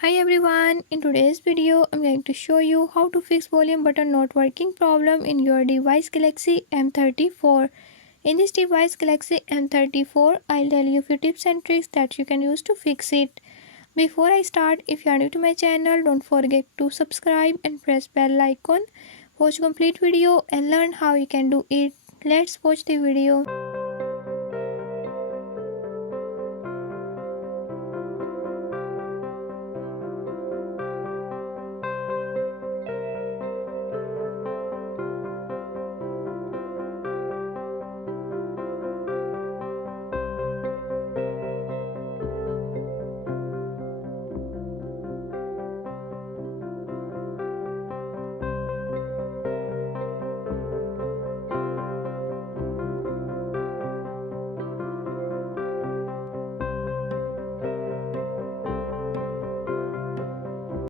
Hi everyone, in today's video I'm going to show you how to fix volume button not working problem in your device Galaxy M34. In this device Galaxy M34, I'll tell you a few tips and tricks that you can use to fix it. Before I start, if you are new to my channel, don't forget to subscribe and press bell icon. Watch complete video and learn how you can do it. Let's watch the video.